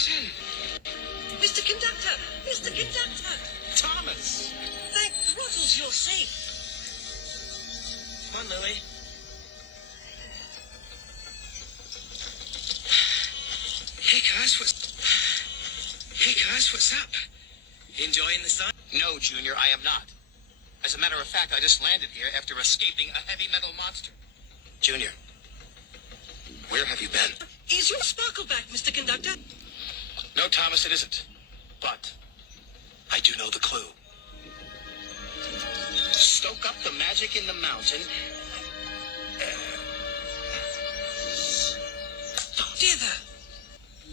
cousin. Mr. Conductor! Mr. Conductor! Thomas. Thank throttles, you're safe. Come on, Lily. Hey, Cuz, what's up? Enjoying the sun? No, Junior, I am not. As a matter of fact, I just landed here after escaping a heavy metal monster. Junior, where have you been? Is your sparkle back, Mr. Conductor? No, Thomas, it isn't. But I do know the clue. Stoke up the magic in the mountain. Oh, dear there.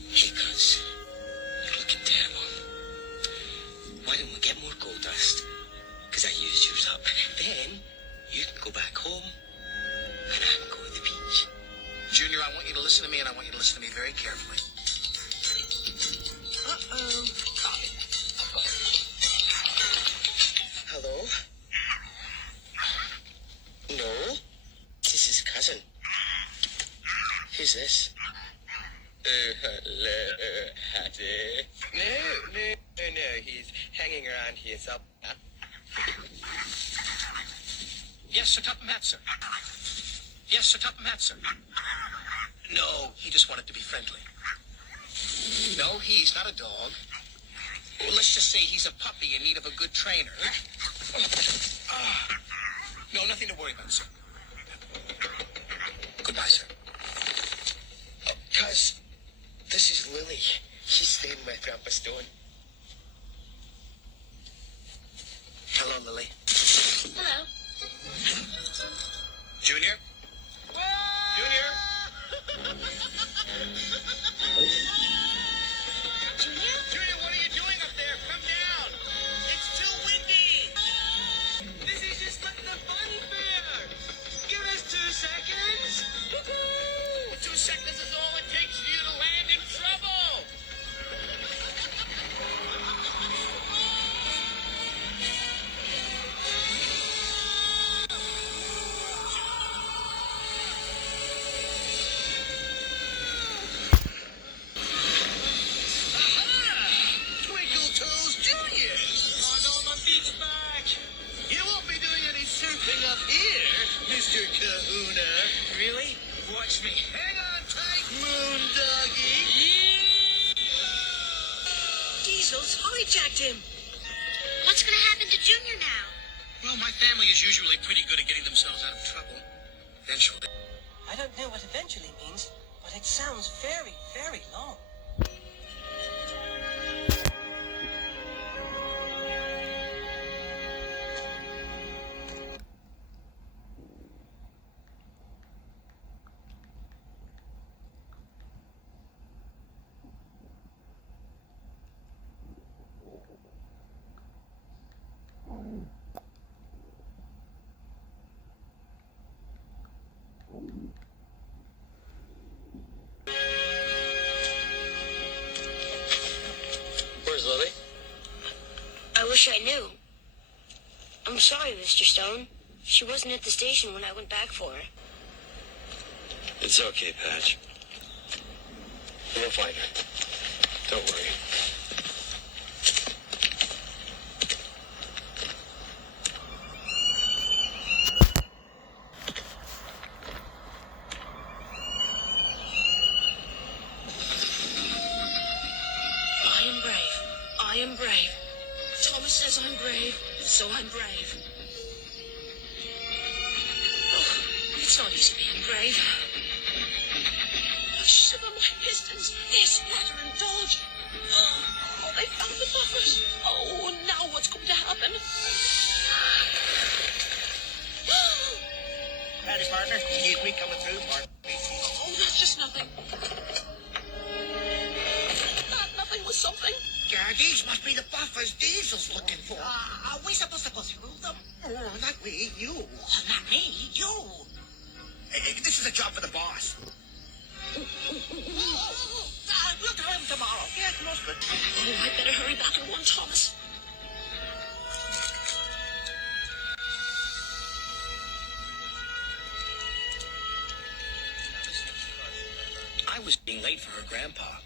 Hey, Cuz, you're looking terrible. Why don't we get more gold dust? Because I used yours up. Then you can go back home, and I can go to the beach. Junior, I want you to listen to me, and I want you to listen to me very carefully. Uh-oh. Hello? No? This is cousin. Who's this? Hello, Hattie. No. He's hanging around here somewhere. Yes, Sir Topham Hatt, sir. Yes, Sir Topham Hatt, sir. No, he just wanted to be friendly. No, he's not a dog. Well, let's just say he's a puppy in need of a good trainer. No, nothing to worry about, sir. Goodbye, sir. Cuz, this is Lily. She's staying with Grandpa Stone. Hello, Lily. Hello. Junior? Junior? Junior, what are you doing up there? Come down. It's too windy. This is just like the funny fair. Give us 2 seconds. 2 seconds is all it takes for you to land in trouble. Twinkle Toes Junior. Oh no, my feet's back. You won't be doing any surfing up here, Mr. Kahuna. Really? Watch me. Hang on tight, Moon Doggy. Diesel's hijacked him. What's gonna happen to Junior now? Well, my family is usually pretty good at getting themselves out of trouble. Eventually. I don't know what eventually means, but it sounds very, very long. Where's Lily? I wish I knew. I'm sorry, Mr. Stone. She wasn't at the station when I went back for her. It's okay, Patch. We'll find her. Don't worry. I am brave. I am brave. Thomas says I'm brave, so I'm brave. Oh, it's not easy being brave. Oh, shiver my pistons. They're splattering dodge. Oh, they found the buffers. Oh, now what's going to happen? Howdy, partner. Excuse me, coming through. Pardon me. Oh, that's just nothing. That nothing was something. These must be the buffers Diesel's looking for. Are we supposed to go through them? Oh, not we, you. Not me, you. This is a job for the boss. We'll tell him tomorrow. Yes, most of it. Oh, I better hurry back and warn Thomas. I was being late for her grandpa.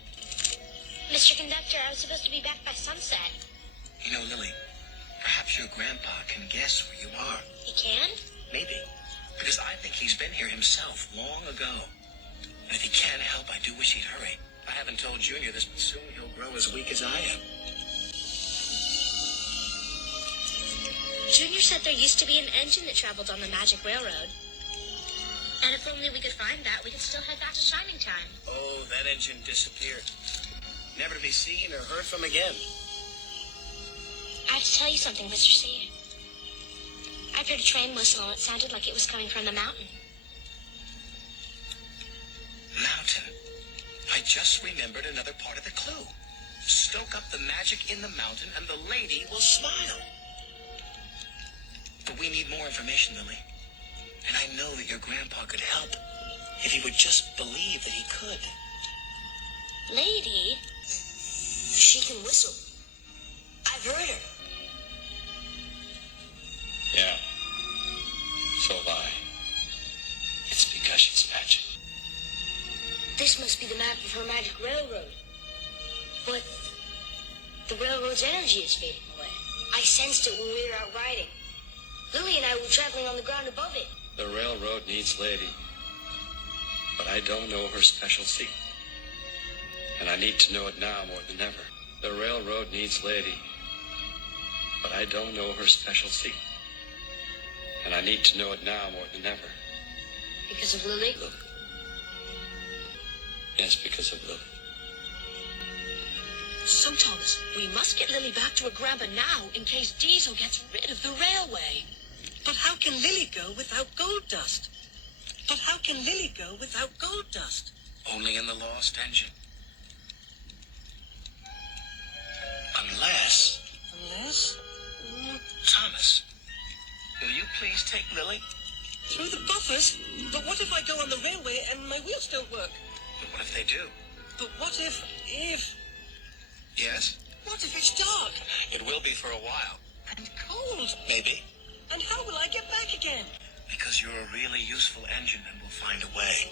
Mr. Conductor, I was supposed to be back by sunset. You know, Lily, perhaps your grandpa can guess where you are. He can? Maybe. Because I think he's been here himself long ago. And if he can't help, I do wish he'd hurry. I haven't told Junior this, but soon he'll grow as weak as I am. Junior said there used to be an engine that traveled on the Magic Railroad. And if only we could find that, we could still head back to Shining Time. Oh, that engine disappeared. Never to be seen or heard from again. I have to tell you something, Mr. C. I've heard a train whistle and it sounded like it was coming from the mountain. Mountain. I just remembered another part of the clue. Stoke up the magic in the mountain and the lady will smile. But we need more information, Lily. And I know that your grandpa could help if he would just believe that he could. Lady? She can whistle. I've heard her. Yeah. So have I. It's because she's magic. This must be the map of her Magic Railroad. But the railroad's energy is fading away. I sensed it when we were out riding. Lily and I were traveling on the ground above it. The railroad needs Lady. But I don't know her special secret. And I need to know it now more than ever. The railroad needs Lady. But I don't know her special secret. And I need to know it now more than ever. Because of Lily? Look. Yes, because of Lily. So, Thomas, we must get Lily back to her grandpa now in case Diesel gets rid of the railway. But how can Lily go without gold dust? But how can Lily go without gold dust? Only in the lost engine. Unless... Unless... Thomas, will you please take Lily? Through the buffers? But what if I go on the railway and my wheels don't work? But what if they do? But what if... Yes? What if it's dark It will be for a while. and cold? Maybe. And how will I get back again? Because you're a really useful engine and we'll find a way.